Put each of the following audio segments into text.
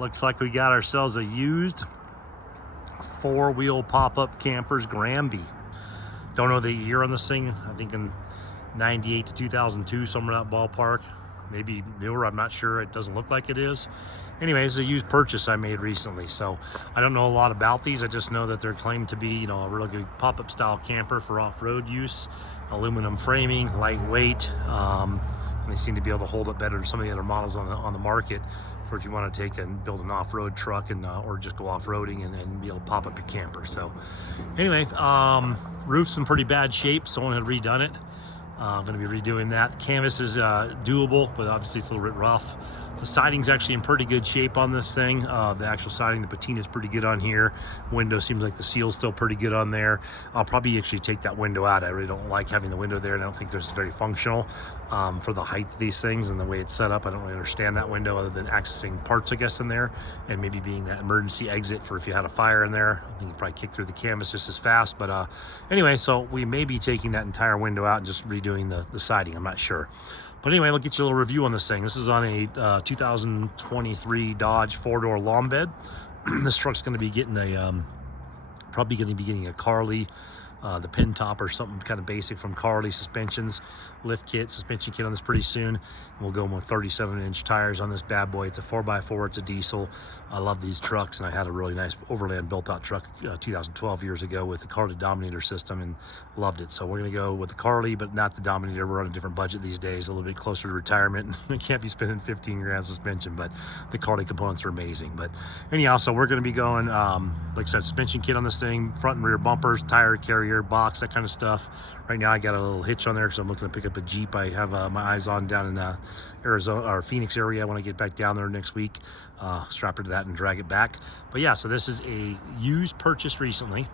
Looks like we got ourselves a used four-wheel pop-up campers Grandby. Don't know the year on this thing. I think in 98 to 2002, somewhere in that ballpark. Maybe newer, I'm not sure. It doesn't look like it is. Anyways, a used purchase I made recently. So I don't know a lot about these. I just know that they're claimed to be, you know, a really good pop-up style camper for off-road use. Aluminum framing, lightweight. And they seem to be able to hold up better than some of the other models on the market for if you want to take and build an off-road truck and or just go off-roading and be able to pop up your camper. So anyway, roof's in pretty bad shape. Someone had redone it. I'm going to be redoing that. The canvas is doable, but obviously it's a little bit rough. The siding's actually in pretty good shape on this thing. The actual siding, the patina is pretty good on here. Window seems like the seal's still pretty good on there. I'll probably actually take that window out. I really don't like having the window there, and I don't think it's very functional for the height of these things and the way it's set up. I don't really understand that window other than accessing parts, I guess, in there, and maybe being that emergency exit for if you had a fire in there. I think you'd probably kick through the canvas just as fast. But anyway, so we may be taking that entire window out and just redoing the siding. I'm not sure. But anyway, I'll get you a little review on this thing. This is on a 2023 Dodge four-door long bed. This truck's going to be getting a probably going to be getting a Carly, the pin top or something kind of basic from Carly suspensions, lift kit, suspension kit on this pretty soon. And we'll go with 37-inch tires on this bad boy. It's a 4x4, it's a diesel. I love these trucks, and I had a really nice Overland built-out truck 2012 years ago with the Carly Dominator system and loved it. So we're going to go with the Carly, but not the Dominator. We're on a different budget these days, a little bit closer to retirement. I can't be spending 15 grand suspension, but the Carly components are amazing. But anyhow, so we're going to be going, like I said, suspension kit on this thing, front and rear bumpers, tire carrier, box, that kind of stuff. Right now I got a little hitch on there because I'm looking to pick up a Jeep I have my eyes on down in Arizona or Phoenix area. I want to get back down there next week, strap her to that and drag it back. But yeah, so this is a used purchase recently.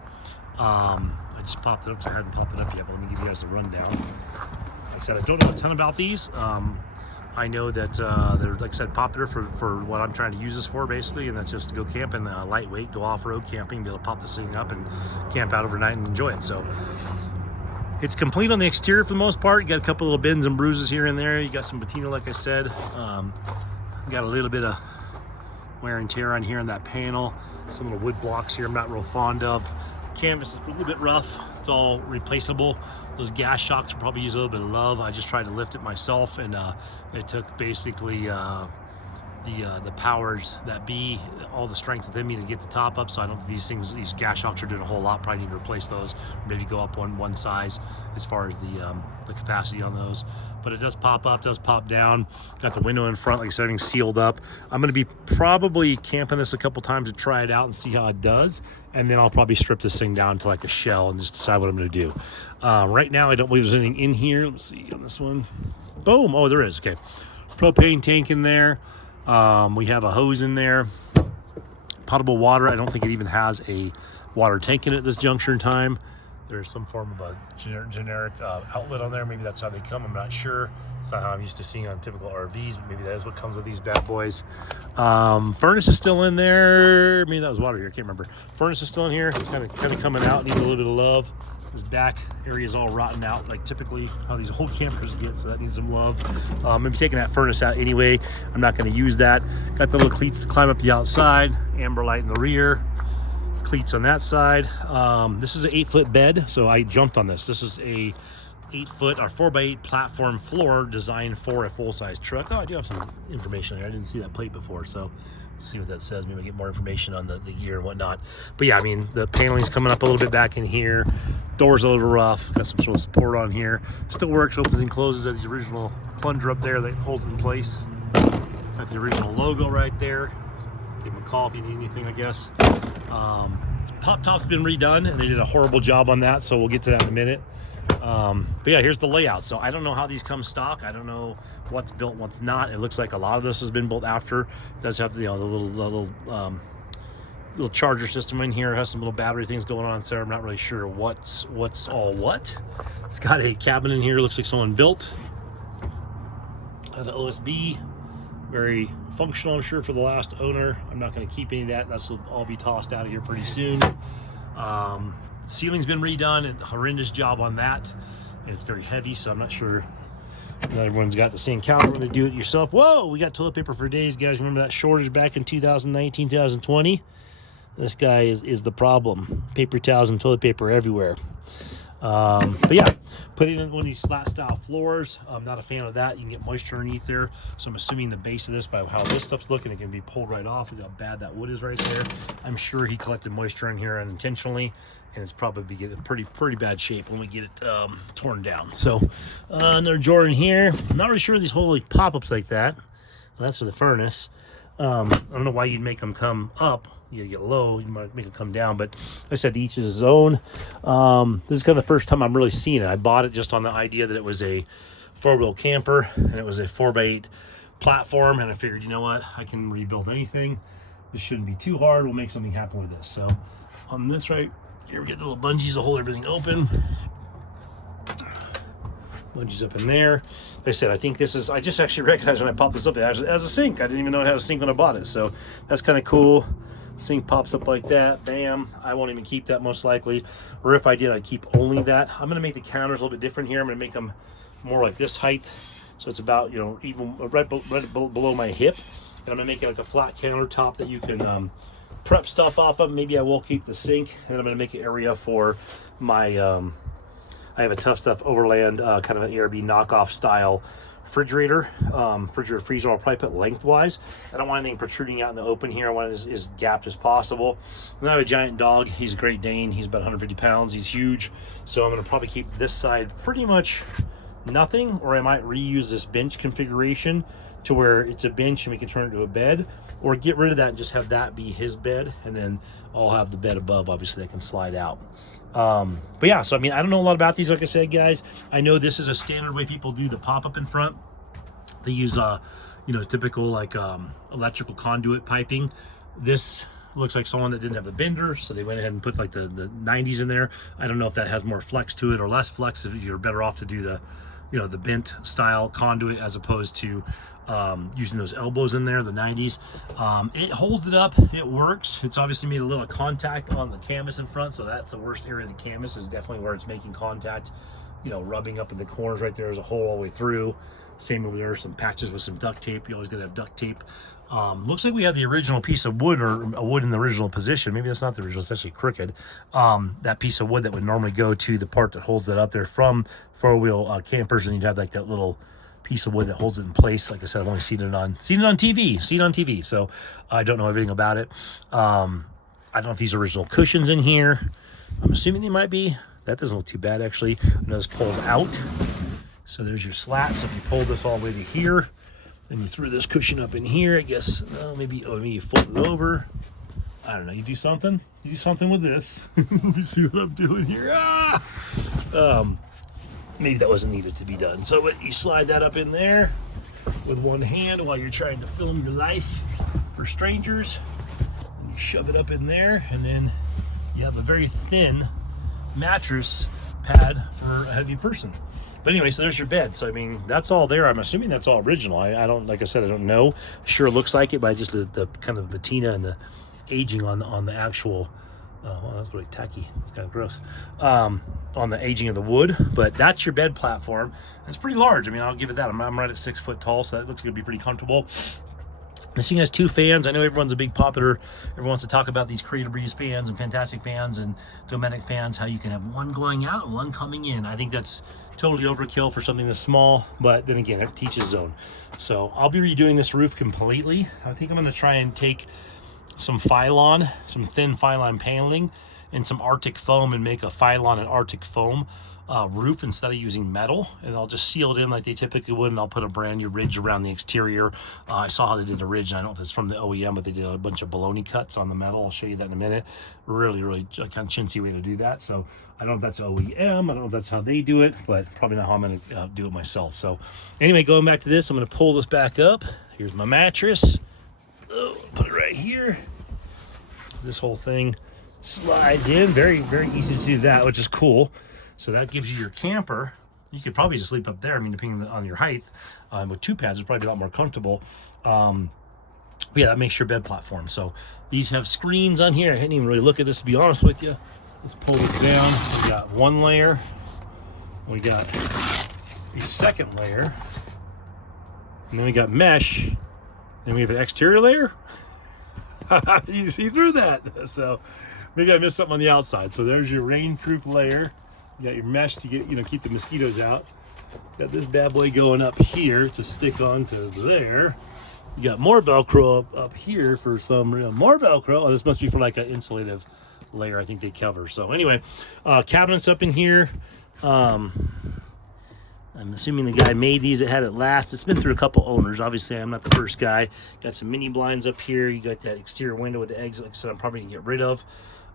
I just popped it up because I hadn't popped it up yet, but let me give you guys a rundown. Like I said, I don't know a ton about these. I know that they're, like I said, popular for what I'm trying to use this for, basically, and that's just to go camping, lightweight, go off-road camping, be able to pop this thing up and camp out overnight and enjoy it. So it's complete on the exterior for the most part. You got a couple little bends and bruises here and there. You got some patina, like I said. Got a little bit of wear and tear on here on that panel. Some little wood blocks here I'm not real fond of. Canvas is a little bit rough. It's all replaceable. Those gas shocks will probably use a little bit of love. I just tried to lift it myself, and it took basically the powers that be, all the strength within me to get the top up. So I don't think these gas shocks are doing a whole lot. Probably need to replace those, or maybe go up one size as far as the capacity on those. But it does pop up, does pop down. Got the window in front, like I said, everything's sealed up. I'm going to be probably camping this a couple times to try it out and see how it does, and then I'll probably strip this thing down to like a shell and just decide what I'm going to do. Right now I don't believe there's anything in here. Let's see on this one. Boom. Oh, there is. Okay, propane tank in there. We have a hose in there, potable water. I don't think it even has a water tank in it at this juncture in time. There's some form of a generic outlet on there. Maybe that's how they come. I'm not sure. It's not how I'm used to seeing on typical RVs, but maybe that is what comes with these bad boys. Furnace is still in there. Maybe that was water here. I can't remember. Furnace is still in here. It's kind of coming out. Needs a little bit of love. This back area is all rotten out, like typically how these old campers get, so that needs some love. I'm gonna be taking that furnace out anyway. I'm not gonna use that. Got the little cleats to climb up the outside, amber light in the rear, cleats on that side. This is an 8-foot bed, so I jumped on this. This is a 8-foot or 4x8 platform floor designed for a full-size truck. Oh, I do have some information here. I didn't see that plate before, so let's see what that says. Maybe get more information on the gear and whatnot. But yeah, I mean, the paneling's coming up a little bit back in here. Door's a little rough. Got some sort of support on here. Still works, opens and closes as the original plunger up there that holds it in place. Got the original logo right there. Give them a call if you need anything, I guess. Pop top's been redone, and they did a horrible job on that, so we'll get to that in a minute. But yeah, here's the layout. So I don't know how these come stock. I don't know what's built, what's not. It looks like a lot of this has been built after. It does have the, you know, the little charger system in here. It has some little battery things going on there. I'm not really sure what's all what. It's got a cabin in here. Looks like someone built an OSB. Very functional, I'm sure, for the last owner. I'm not going to keep any of that. That's will all be tossed out of here pretty soon. Ceiling's been redone. A horrendous job on that. And it's very heavy, so I'm not sure Not everyone's got the same caliber to do it yourself. Whoa, we got toilet paper for days, guys. Remember that shortage back in 2019, 2020? This guy is the problem. Paper towels and toilet paper everywhere. But yeah, put it in one of these flat style floors. I'm not a fan of that. You can get moisture underneath there. So I'm assuming the base of this, by how this stuff's looking, it can be pulled right off. Look how bad that wood is right there. I'm sure he collected moisture in here unintentionally, and it's probably getting pretty bad shape when we get it torn down. So another drawer in here. I'm not really sure these whole like pop-ups like that. Well, that's for the furnace. I don't know why you'd make them come up. You get low, you might make it come down, but like I said, each is his own. This is kind of the first time I'm really seeing it. I bought it just on the idea that it was a four-wheel camper and it was a 4x8 platform, and I figured, you know what, I can rebuild anything. This shouldn't be too hard. We'll make something happen with this. So on this right here, we get the little bungees to hold everything open. Bungees up in there. Like I said, I think this is, I just actually recognized when I popped this up as a sink. I didn't even know it had a sink when I bought it, so that's kind of cool. Sink pops up like that, bam. I won't even keep that most likely, or if I did, I'd keep only that. I'm gonna make the counters a little bit different here. I'm gonna make them more like this height, so it's about, you know, even right below my hip, and I'm gonna make it like a flat countertop that you can prep stuff off of. Maybe I will keep the sink, and then I'm gonna make an area for my I have a Tough Stuff Overland kind of an ARB knockoff style refrigerator, freezer. I'll probably put lengthwise. I don't want anything protruding out in the open here. I want it as gapped as possible. And then I have a giant dog. He's a Great Dane. He's about 150 pounds. He's huge. So I'm going to probably keep this side pretty much nothing, or I might reuse this bench configuration to where it's a bench and we can turn it to a bed, or get rid of that and just have that be his bed, and then I'll have the bed above, obviously, that can slide out. But yeah, so I mean, I don't know a lot about these, like I said, guys. I know this is a standard way people do the pop-up in front. They use you know, typical like electrical conduit piping. This looks like someone that didn't have the bender, so they went ahead and put like the 90s in there. I don't know if that has more flex to it or less flex, if you're better off to do the, you know, the bent style conduit as opposed to using those elbows in there, the 90s. It holds it up, it works. It's obviously made a little contact on the canvas in front, so that's the worst area of the canvas, is definitely where it's making contact, you know, rubbing up in the corners. Right there's a hole all the way through. Same over there, some patches with some duct tape. You always gotta have duct tape. Looks like we have the original piece of wood, or a wood in the original position. Maybe that's not the original, it's actually crooked. That piece of wood that would normally go to the part that holds that up there from four-wheel campers, and you'd have like that little piece of wood that holds it in place. Like I said, I've only seen it on TV, so I don't know everything about it. I don't know if these are original cushions in here. I'm assuming they might be. That doesn't look too bad, actually. And this pulls out. So there's your slats. If you pull this all the way to here, then you threw this cushion up in here, I guess. Maybe you fold it over. I don't know. You do something. You do something with this. Let me see what I'm doing here. Maybe that wasn't needed to be done. So you slide that up in there with one hand while you're trying to film your life for strangers. And you shove it up in there, and then you have a very thin mattress pad for a heavy person. But anyway, so there's your bed. So I mean, that's all there. I'm assuming that's all original. I don't, like I said, I don't know. Sure looks like it by just the kind of patina and the aging on the actual, well, that's really tacky. It's kind of gross. On the aging of the wood, but that's your bed platform. It's pretty large. I mean, I'll give it that. I'm right at 6 foot tall, so that looks gonna be pretty comfortable. This thing has 2 fans. I know everyone's a big everyone wants to talk about these Creative Breeze fans and Fantastic fans and Dometic fans, how you can have one going out and one coming in. I think that's totally overkill for something this small, but then again, it teaches its own. So I'll be redoing this roof completely. I think I'm gonna try and take some Phylon, some thin Phylon paneling, and some Arctic foam, and make a Phylon and Arctic foam roof instead of using metal, and I'll just seal it in like they typically would, and I'll put a brand new ridge around the exterior. I saw how they did the ridge, and I don't know if it's from the OEM, but they did a bunch of baloney cuts on the metal. I'll show you that in a minute. Really kind of chintzy way to do that. So I don't know if that's OEM, I don't know if that's how they do it, but probably not how I'm gonna do it myself. So anyway, going back to this, I'm gonna pull this back up. Here's my mattress. Put it right here. This whole thing slides in. Very easy to do that, which is cool. So that gives you your camper. You could probably just sleep up there. I mean, depending on your height, with 2 pads, it's probably a lot more comfortable. But yeah, that makes your bed platform. So these have screens on here. I didn't even really look at this, to be honest with you. Let's pull this down. We got 1 layer. We got the second layer. And then we got mesh. Then we have an exterior layer. You see through that. So maybe I missed something on the outside. So there's your rainproof layer. You got your mesh to get, keep the mosquitoes out. Got this bad boy going up here to stick onto there. You got more Velcro up here for some more Velcro. Oh, this must be for like an insulative layer I think they cover. So anyway, cabinets up in here. I'm assuming the guy made these that had it last. It's been through a couple owners. Obviously, I'm not the first guy. Got some mini blinds up here. You got that exterior window with the exit, like I said, I'm probably gonna get rid of.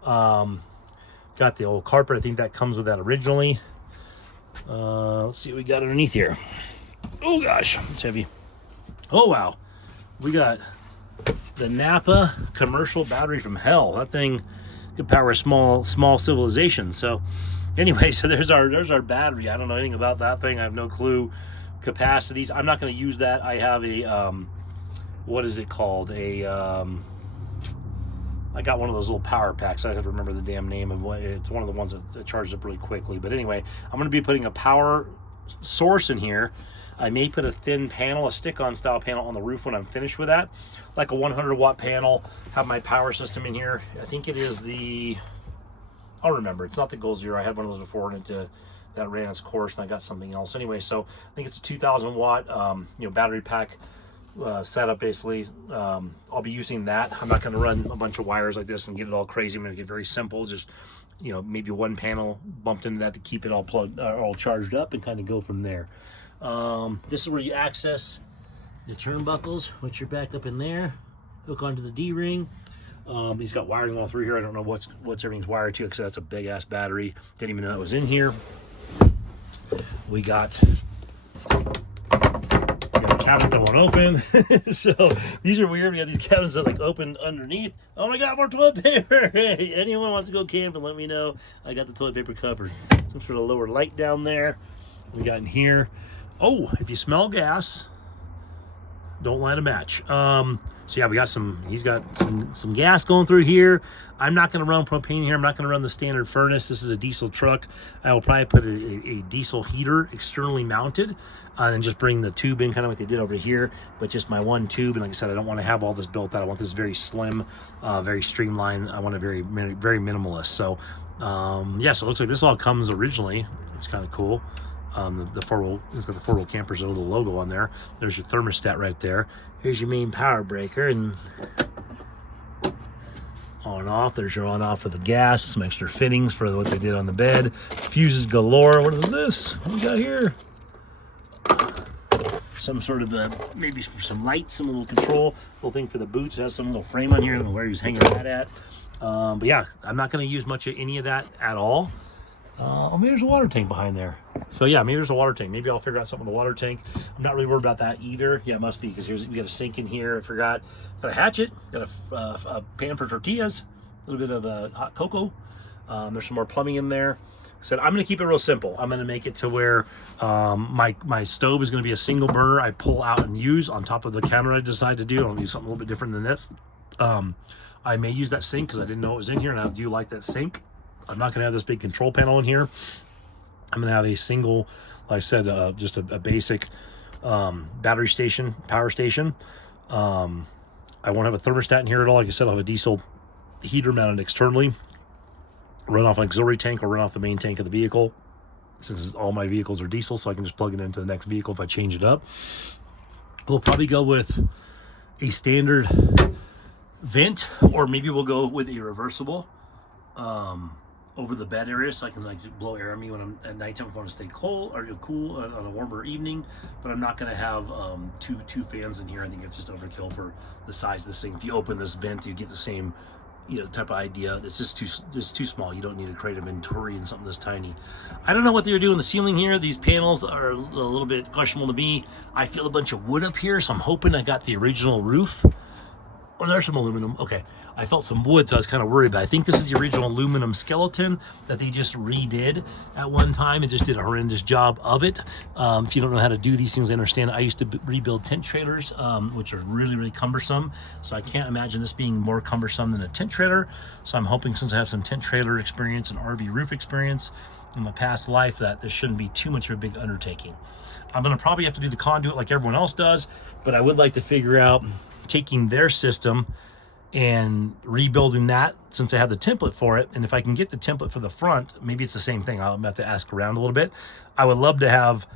Got the old carpet. I think that comes with that originally. Let's see what we got underneath here. Oh gosh, it's heavy. Oh wow, we got the Napa commercial battery from hell. That thing could power a small civilization. So anyway, so there's our battery. I don't know anything about that thing. I have no clue capacities. I'm not going to use that. I have a what is it called? I got one of those little power packs. I have to remember the damn name of what. It's one of the ones that charges up really quickly. But anyway, I'm going to be putting a power source in here. I may put a thin panel, a stick-on style panel on the roof when I'm finished with that, like a 100-watt panel. Have my power system in here. I think it is the, I'll remember. It's not the Goal Zero. I had one of those before, and that ran its course, and I got something else. Anyway, so I think it's a 2,000-watt, battery pack setup. Basically, I'll be using that. I'm not going to run a bunch of wires like this and get it all crazy. I'm going to get very simple. Just maybe one panel bumped into that to keep it all plugged, all charged up, and kind of go from there. This is where you access the turnbuckles, which are back up in there. Hook onto the D-ring. He's got wiring all through here. I don't know what's everything's wired to, because that's a big ass battery. Didn't even know that was in here. We got a cabinet that won't open. So these are weird. We got these cabinets that like open underneath. Oh my god, more toilet paper. Hey, anyone wants to go camping, let me know. I got the toilet paper covered. Some sort of lower light down there. We got in here. Oh, if you smell gas, don't light a match. So yeah, we got he's got some gas going through here. I'm not going to run propane here. I'm not going to run the standard furnace. This is a diesel truck. I will probably put a diesel heater externally mounted, and then just bring the tube in, kind of like they did over here, but just my one tube. And like I said, I don't want to have all this built out. I want this very slim, very streamlined. I want it very, very minimalist. So yeah, so it looks like this all comes originally. It's kind of cool. The four-wheel, it's got the four-wheel campers, a little logo on there. There's your thermostat right there. Here's your main power breaker, and on off. There's your on off for the gas. Some extra fittings for what they did on the bed. Fuses galore. What is this? What we got here? Some sort of maybe for some lights, some little control, little thing for the boots. It has some little frame on here. I don't know where he was hanging that at. But yeah, I'm not going to use much of any of that at all. Oh, maybe there's a water tank behind there. So yeah, maybe there's a water tank. Maybe I'll figure out something with the water tank. I'm not really worried about that either. Yeah, it must be, because we got a sink in here. I forgot. Got a hatchet. Got a pan for tortillas. A little bit of hot cocoa. There's some more plumbing in there. I said I'm going to keep it real simple. I'm going to make it to where my stove is going to be a single burner. I pull out and use on top of the counter. I decide to do. I'll do something a little bit different than this. I may use that sink because I didn't know it was in here, and I do like that sink. I'm not going to have this big control panel in here. I'm going to have a single, like I said, just a basic battery station, power station. I won't have a thermostat in here at all. Like I said, I'll have a diesel heater mounted externally. Run off an auxiliary tank or run off the main tank of the vehicle. Since all my vehicles are diesel, so I can just plug it into the next vehicle if I change it up. We'll probably go with a standard vent, or maybe we'll go with a reversible over the bed area, so I can like blow air on me when I'm at nighttime if I want to stay cool or cool on a warmer evening. But I'm not going to have two fans in here. I think it's just overkill for the size of this thing. If you open this vent, you get the same type of idea. It's just too small. You don't need to create a Venturi and something this tiny. I don't know what they were doing in the ceiling here. These panels are a little bit questionable to me. I feel a bunch of wood up here, so I'm hoping I got the original roof Oh, there's some aluminum. Okay. I felt some wood, so I was kind of worried, but I think this is the original aluminum skeleton that they just redid at one time and just did a horrendous job of it. If you don't know how to do these things, I understand. I used to rebuild tent trailers, which are really, really cumbersome. So I can't imagine this being more cumbersome than a tent trailer. So I'm hoping, since I have some tent trailer experience and RV roof experience in my past life, that this shouldn't be too much of a big undertaking. I'm going to probably have to do the conduit like everyone else does, but I would like to figure out taking their system and rebuilding that, since I have the template for it. And if I can get the template for the front, maybe it's the same thing. I'll have to ask around a little bit. I would love to have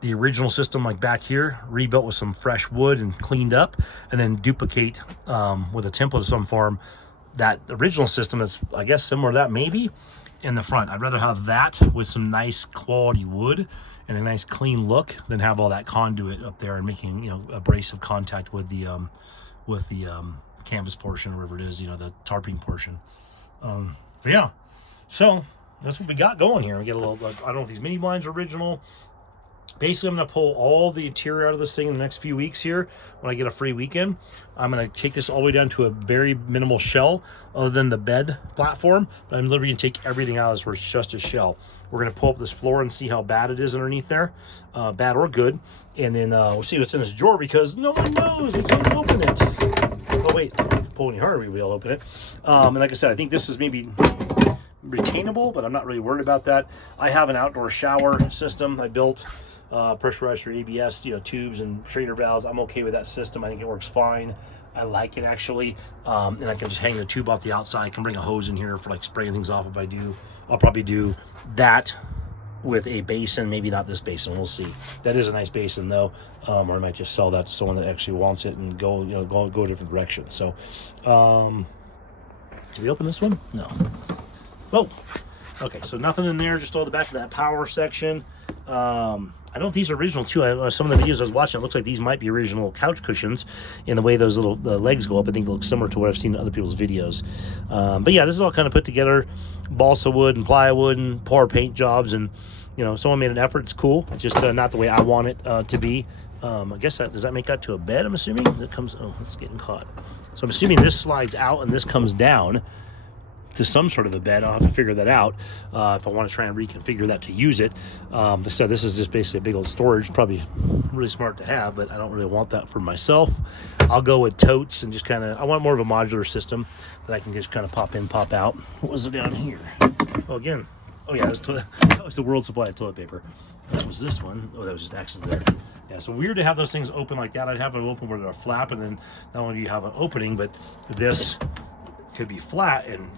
the original system like back here rebuilt with some fresh wood and cleaned up, and then duplicate with a template of some form that original system that's, I guess, similar to that maybe in the front. I'd rather have that with some nice quality wood and a nice clean look than have all that conduit up there and making, you know, abrasive contact with the canvas portion, or whatever it is, you know, the tarping portion. But yeah, so that's what we got going here. We get a little, I don't know if these mini blinds are original. Basically, I'm going to pull all the interior out of this thing in the next few weeks here when I get a free weekend. I'm going to take this all the way down to a very minimal shell other than the bed platform. But I'm literally going to take everything out as where it's just a shell. We're going to pull up this floor and see how bad it is underneath there, bad or good. And then we'll see what's in this drawer, because no one knows. We can't open it. Oh, wait. If you pull any harder, we'll open it. And like I said, I think this is maybe retainable, but I'm not really worried about that. I have an outdoor shower system I built. Pressurized for ABS, you know, tubes and Schrader valves. I'm okay with that system. I think it works fine. I like it, actually. And I can just hang the tube off the outside. I can bring a hose in here for like spraying things off if I do. I'll probably do that with a basin, maybe not this basin, we'll see. That is a nice basin though, or I might just sell that to someone that actually wants it and go, you know, go a different direction. So did we open this one? No. Oh, okay, so nothing in there, just all the back of that power section. I don't know if these are original too. Some of the videos I was watching, it looks like these might be original couch cushions in the way those little legs go up. I think it looks similar to what I've seen in other people's videos. But yeah, this is all kind of put together, balsa wood and plywood and pour paint jobs, and you know, someone made an effort. It's cool. It's just not the way I want it to be. I guess does that make that to a bed? I'm assuming that comes. Oh, it's getting caught. So I'm assuming this slides out and this comes down to some sort of a bed. I'll have to figure that out if I want to try and reconfigure that to use it. So this is just basically a big old storage, probably really smart to have, but I don't really want that for myself. I'll go with totes and just kind of, I want more of a modular system that I can just kind of pop in, pop out. What was it down here? Oh, again. Oh yeah, that was the world supply of toilet paper. That was this one. Oh, that was just access there. Yeah, so weird to have those things open like that. I'd have them open where they're flap, and then not only do you have an opening, but this could be flat and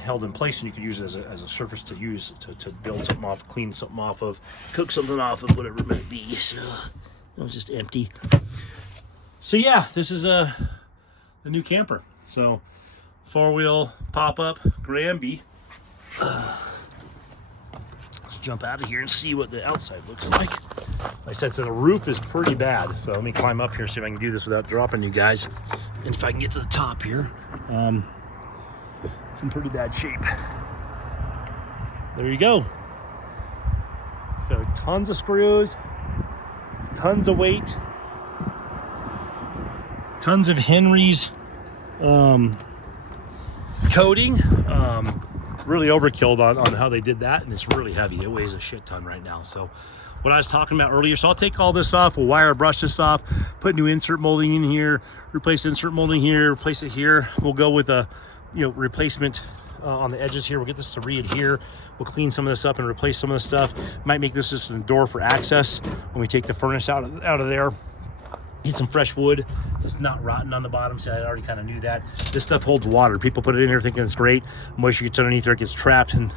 held in place, and you could use it as a surface to use to build something off, clean something off of, cook something off of, whatever it might be. So it was just empty. So yeah, this is the new camper. So 4-wheel pop-up Grandby. Let's jump out of here and see what the outside looks like. Like I said, so the roof is pretty bad. So let me climb up here, see if I can do this without dropping you guys. And if I can get to the top here. It's in pretty bad shape. There you go. So tons of screws, tons of weight, tons of Henry's coating. Really overkilled on how they did that, and it's really heavy. It weighs a shit ton right now. So what I was talking about earlier, so I'll take all this off, we'll wire brush this off, put new insert molding in here, replace insert molding here, replace it here. We'll go with a replacement on the edges here. We'll get this to re-adhere. We'll clean some of this up and replace some of the stuff. Might make this just a door for access when we take the furnace out of there. Get some fresh wood that's not rotten on the bottom, so I already kind of knew that. This stuff holds water. People put it in here thinking it's great. Moisture gets underneath there, it gets trapped, and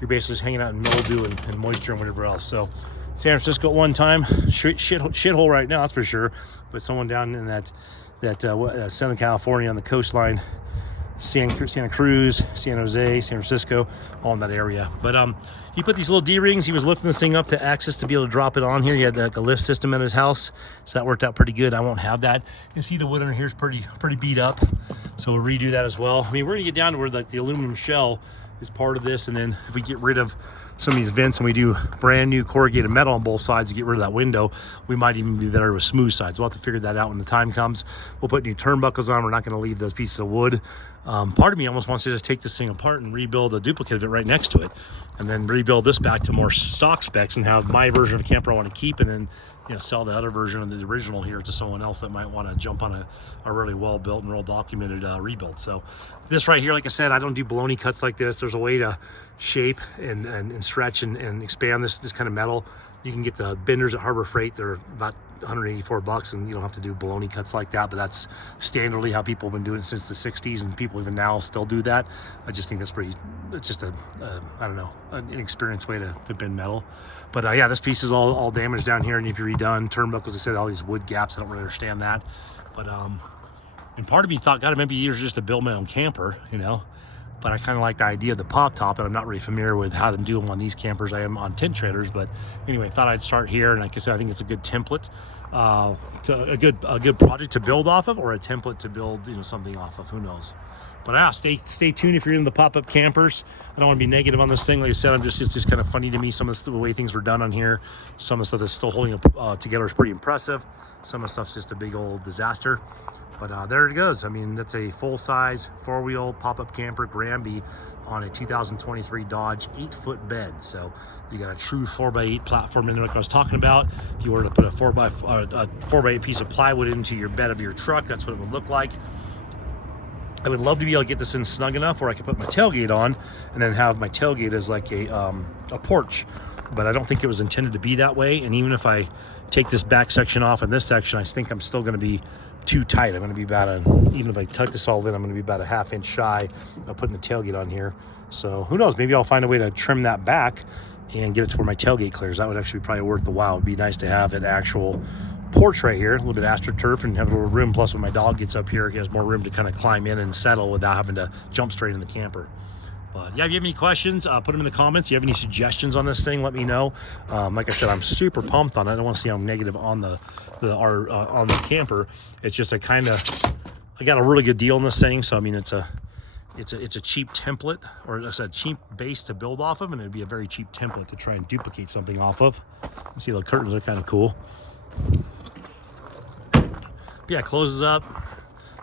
you're basically just hanging out in mildew and moisture and whatever else. So San Francisco at one time, shithole right now, that's for sure. But someone down in that Southern California on the coastline, Santa Cruz, San Jose, San Francisco, all in that area. But he put these little D-rings. He was lifting this thing up to access to be able to drop it on here. He had like a lift system at his house, so that worked out pretty good. I won't have that. You can see the wood under here is pretty beat up, so we'll redo that as well. I mean, we're gonna get down to where like the aluminum shell is part of this, and then if we get rid of some of these vents and we do brand new corrugated metal on both sides to get rid of that window, we might even be better with smooth sides. We'll have to figure that out when the time comes. We'll put new turnbuckles on. We're not going to leave those pieces of wood. Part of me almost wants to just take this thing apart and rebuild a duplicate of it right next to it, and then rebuild this back to more stock specs and have my version of a camper I want to keep, and then, you know, sell the other version of the original here to someone else that might want to jump on a really well built and well documented rebuild. So this right here, like I said, I don't do baloney cuts like this. There's a way to shape and stretch and expand this kind of metal. You can get the benders at Harbor Freight. They're about $184, and you don't have to do baloney cuts like that, but that's standardly how people have been doing it since the 60s, and people even now still do that. I just think that's pretty, it's just I don't know, an inexperienced way to bend metal. But yeah, this piece is all damaged down here, and if you're redone, turnbuckles, I said, all these wood gaps, I don't really understand that. But and part of me thought, God, it might be easier just to build my own camper, you know. But I kind of like the idea of the pop top, and I'm not really familiar with how to do them on these campers. I am on tent trailers, but anyway, thought I'd start here. And like I said, I think it's a good template, to a good project to build off of, or a template to build, you know, something off of. Who knows? But yeah, stay tuned if you're into the pop-up campers. I don't want to be negative on this thing. Like I said, it's just kind of funny to me, some of the way things were done on here. Some of the stuff that's still holding up together is pretty impressive. Some of the stuff's just a big old disaster. But there it goes. I mean, that's a full-size 4-wheel pop-up camper Grandby on a 2023 Dodge 8-foot bed. So you got a true 4x8 platform in there, like I was talking about. If you were to put a 4x8 piece of plywood into your bed of your truck, that's what it would look like. I would love to be able to get this in snug enough where I could put my tailgate on and then have my tailgate as like a porch. But I don't think it was intended to be that way. And even if I take this back section off and this section, I think I'm still going to be too tight. I'm going to be about even if I tuck this all in, I'm going to be about a 1/2 inch shy of putting the tailgate on here. So who knows, maybe I'll find a way to trim that back and get it to where my tailgate clears. That would actually be probably worth the while. It'd be nice to have an actual porch right here, a little bit of astroturf, and have a little room. Plus when my dog gets up here, he has more room to kind of climb in and settle without having to jump straight in the camper. But yeah, if you have any questions, put them in the comments. If you have any suggestions on this thing, let me know. Like I said, I'm super pumped on it. I don't want to see I'm negative on the camper. It's just I got a really good deal on this thing. So I mean, it's a cheap template, or it's a cheap base to build off of, and it'd be a very cheap template to try and duplicate something off of. You see, the curtains are kind of cool. But yeah, it closes up.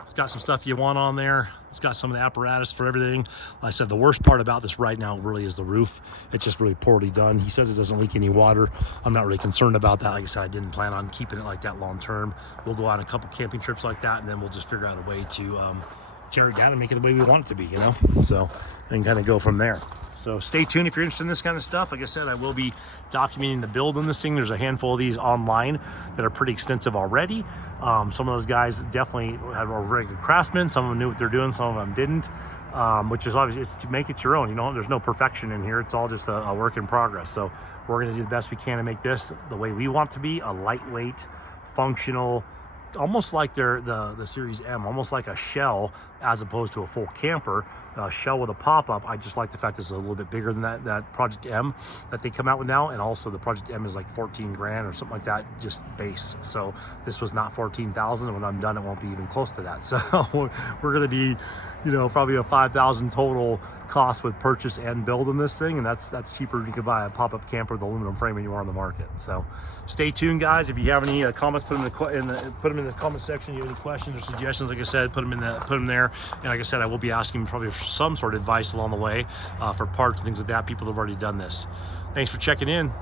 It's got some stuff you want on there. It's got some of the apparatus for everything. Like I said, the worst part about this right now really is the roof. It's just really poorly done. He says it doesn't leak any water. I'm not really concerned about that. Like I said, I didn't plan on keeping it like that long term. We'll go on a couple camping trips like that, and then we'll just figure out a way to tear it down and make it the way we want it to be, you know? So, and kind of go from there. So stay tuned if you're interested in this kind of stuff. Like I said, I will be documenting the build on this thing. There's a handful of these online that are pretty extensive already. Some of those guys definitely are very good craftsmen. Some of them knew what they're doing, some of them didn't, which is obviously, it's to make it your own. You know, there's no perfection in here. It's all just a work in progress. So we're gonna do the best we can to make this the way we want to be, a lightweight, functional, almost like the Series M, almost like a shell as opposed to a full camper. Shell with a pop-up. I just like the fact this is a little bit bigger than that Project M that they come out with now, and also the Project M is like 14 grand or something like that, just base. So this was not 14,000, and when I'm done, it won't be even close to that. So we're gonna be, you know, probably a 5,000 total cost with purchase and build in this thing, and that's cheaper than you could buy a pop-up camper with aluminum frame when you are on the market. So stay tuned, guys. If you have any comments, put them in the comment section. If you have any questions or suggestions, like I said, put them there. And like I said, I will be asking probably for some sort of advice along the way for parts and things like that. People have already done this. Thanks for checking in.